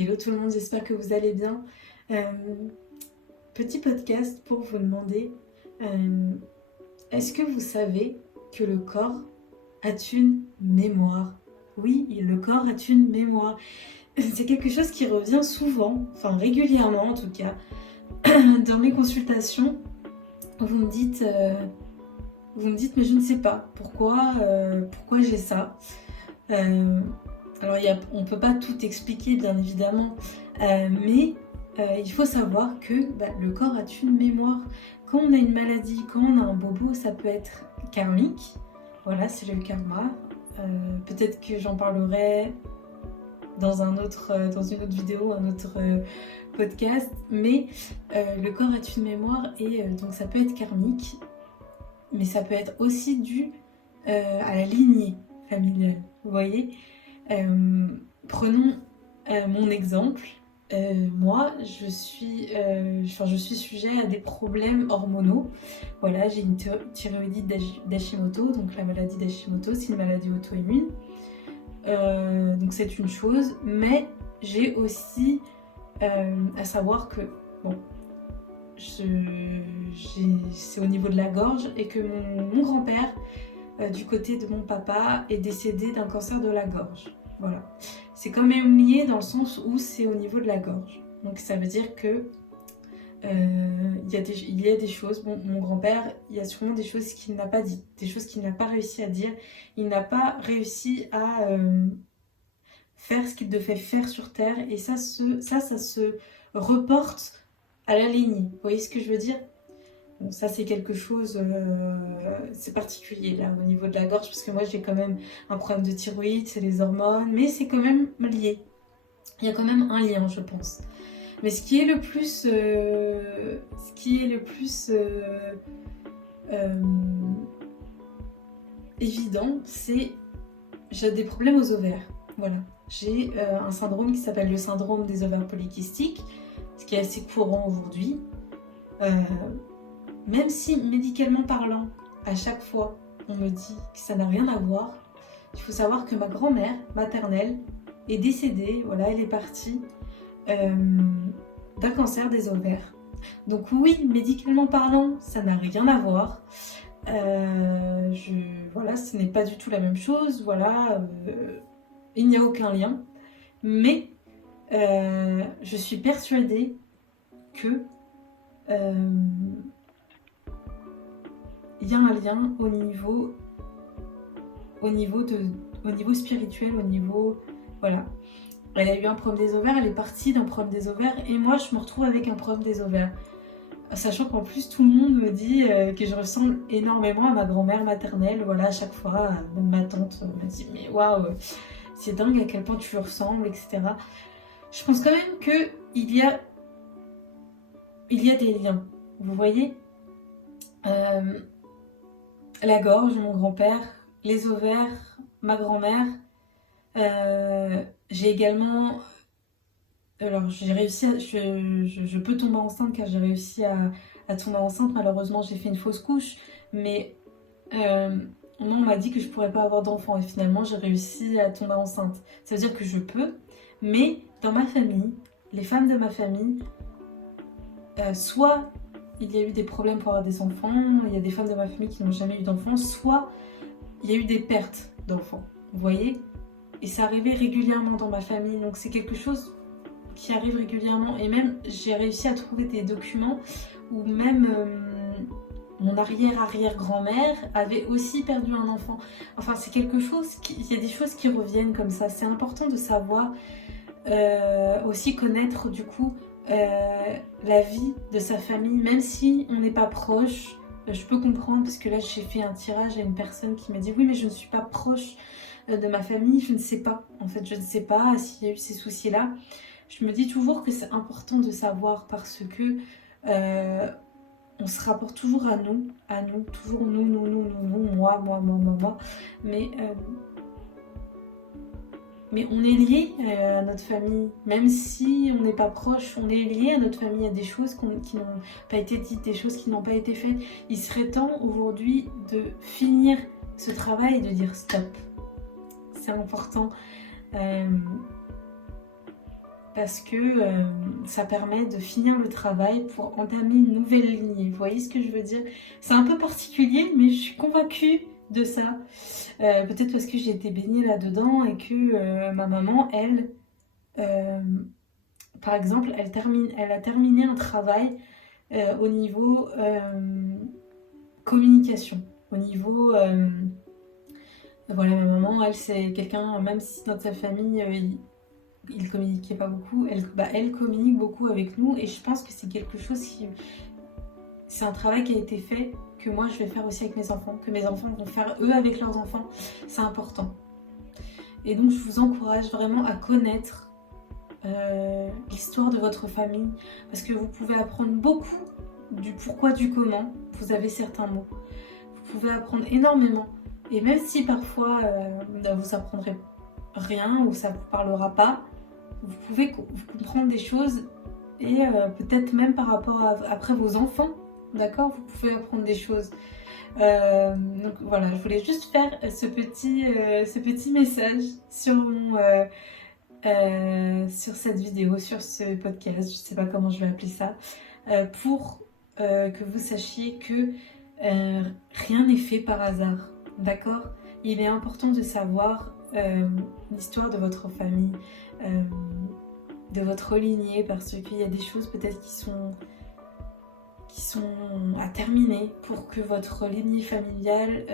Hello tout le monde, j'espère que vous allez bien. Petit podcast pour vous demander, est-ce que vous savez que le corps a une mémoire? Oui, le corps a une mémoire. C'est quelque chose qui revient souvent, enfin régulièrement en tout cas, dans mes consultations. Vous me dites, mais je ne sais pas pourquoi j'ai ça. Alors, on ne peut pas tout expliquer, bien évidemment, mais il faut savoir que le corps a une mémoire. Quand on a une maladie, quand on a un bobo, ça peut être karmique. Voilà, c'est le karma. Peut-être que j'en parlerai dans une autre vidéo, un autre podcast, mais le corps a une mémoire et donc ça peut être karmique, mais ça peut être aussi dû à la lignée familiale, vous voyez. Prenons mon exemple. Moi, je suis sujet à des problèmes hormonaux. Voilà, j'ai une thyroïdite d'Hashimoto. Donc la maladie d'Hashimoto, c'est une maladie auto-immune. Donc c'est une chose. Mais j'ai aussi à savoir que, bon, c'est au niveau de la gorge et que mon grand-père, du côté de mon papa, est décédé d'un cancer de la gorge. Voilà. C'est quand même lié dans le sens où c'est au niveau de la gorge. Donc ça veut dire que il y a des choses, bon, mon grand-père, il y a sûrement des choses qu'il n'a pas dites, des choses qu'il n'a pas réussi à dire. Il n'a pas réussi à faire ce qu'il devait faire sur Terre, et ça se reporte à la lignée. Vous voyez ce que je veux dire? Bon, ça c'est quelque chose, c'est particulier là au niveau de la gorge, parce que moi j'ai quand même un problème de thyroïde, c'est les hormones, mais c'est quand même lié. Il y a quand même un lien, je pense. Mais ce qui est le plus, évident, c'est j'ai des problèmes aux ovaires. Voilà, j'ai un syndrome qui s'appelle le syndrome des ovaires polykystiques, ce qui est assez courant aujourd'hui. Même si médicalement parlant, à chaque fois, on me dit que ça n'a rien à voir, il faut savoir que ma grand-mère maternelle est décédée, voilà, elle est partie d'un cancer des ovaires. Donc oui, médicalement parlant, ça n'a rien à voir. Voilà, ce n'est pas du tout la même chose, voilà, il n'y a aucun lien. Mais je suis persuadée que il y a un lien au niveau spirituel, au niveau, voilà. Elle a eu un problème des ovaires, elle est partie d'un problème des ovaires, et moi je me retrouve avec un problème des ovaires. Sachant qu'en plus tout le monde me dit que je ressemble énormément à ma grand-mère maternelle, voilà, à chaque fois, même ma tante me dit mais waouh, c'est dingue à quel point tu ressembles, etc. Je pense quand même que il y a des liens, vous voyez. La gorge, mon grand-père, les ovaires, ma grand-mère. J'ai également... Alors, j'ai réussi je peux tomber enceinte car j'ai réussi à tomber enceinte. Malheureusement, j'ai fait une fausse couche. Mais moi, on m'a dit que je pourrais pas avoir d'enfant. Et finalement, j'ai réussi à tomber enceinte. Ça veut dire que je peux. Mais dans ma famille, les femmes de ma famille, soit il y a eu des problèmes pour avoir des enfants, il y a des femmes de ma famille qui n'ont jamais eu d'enfants, soit il y a eu des pertes d'enfants, vous voyez. Et ça arrivait régulièrement dans ma famille, donc c'est quelque chose qui arrive régulièrement. Et même, j'ai réussi à trouver des documents où même mon arrière-arrière-grand-mère avait aussi perdu un enfant. Enfin, c'est quelque chose, il y a des choses qui reviennent comme ça. C'est important de savoir aussi connaître du coup la vie de sa famille, même si on n'est pas proche. Je peux comprendre, parce que là j'ai fait un tirage à une personne qui m'a dit oui mais je ne suis pas proche de ma famille, je ne sais pas, en fait je ne sais pas s'il y a eu ces soucis là. Je me dis toujours que c'est important de savoir, parce que on se rapporte toujours à nous, toujours nous, moi, mais on est lié à notre famille, même si on n'est pas proche, on est lié à notre famille. Il y a des choses qui n'ont pas été dites, des choses qui n'ont pas été faites. Il serait temps aujourd'hui de finir ce travail et de dire stop. C'est important. parce que ça permet de finir le travail pour entamer une nouvelle lignée. Vous voyez ce que je veux dire? C'est un peu particulier, mais je suis convaincue de ça. Peut-être parce que j'ai été baignée là-dedans et que ma maman, elle, par exemple, elle a terminé un travail au niveau communication, au niveau... voilà, ma maman, elle, c'est quelqu'un, même si dans sa famille, il communiquait pas beaucoup, elle communique beaucoup avec nous et je pense que c'est quelque chose qui... C'est un travail qui a été fait, que moi je vais faire aussi avec mes enfants, que mes enfants vont faire eux avec leurs enfants, c'est important. Et donc je vous encourage vraiment à connaître l'histoire de votre famille, parce que vous pouvez apprendre beaucoup du pourquoi, du comment, vous avez certains mots. Vous pouvez apprendre énormément, et même si parfois vous apprendrez rien ou ça ne vous parlera pas, vous pouvez comprendre des choses et peut-être même par rapport à après vos enfants, d'accord? Vous pouvez apprendre des choses. Donc voilà, je voulais juste faire ce petit message sur sur cette vidéo, sur ce podcast, je ne sais pas comment je vais appeler ça, pour que vous sachiez que rien n'est fait par hasard, d'accord? Il est important de savoir l'histoire de votre famille, de votre lignée, parce qu'il y a des choses peut-être qui sont à terminer pour que votre lignée familiale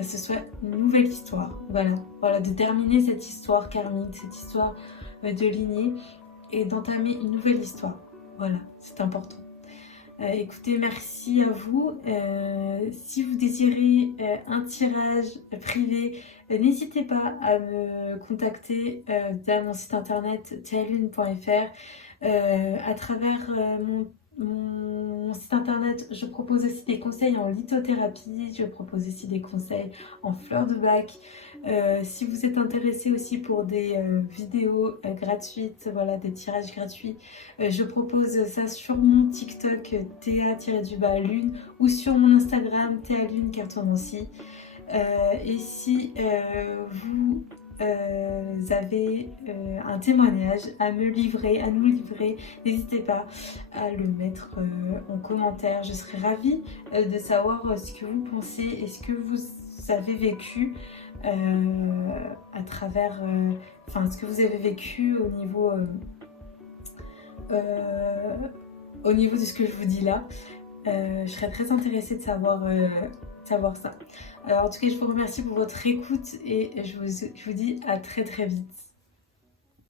ce soit une nouvelle histoire. Voilà, de terminer cette histoire karmique, cette histoire de lignée et d'entamer une nouvelle histoire. Voilà, c'est important. Écoutez, merci à vous. Si vous désirez un tirage privé, n'hésitez pas à me contacter via mon site internet tialune.fr. À travers mon site internet, je propose aussi des conseils en lithothérapie, je propose aussi des conseils en fleurs de bac. Si vous êtes intéressé aussi pour des vidéos gratuites, voilà, des tirages gratuits, je propose ça sur mon TikTok Théa-Lune ou sur mon Instagram Théa-Lune cartomancie. Et si vous avez un témoignage à me livrer, à nous livrer, n'hésitez pas à le mettre en commentaire. Je serais ravie de savoir ce que vous pensez et ce que vous avez vécu à travers, ce que vous avez vécu au niveau de ce que je vous dis là. Je serais très intéressée de savoir ça. Alors en tout cas, je vous remercie pour votre écoute et je vous dis à très très vite.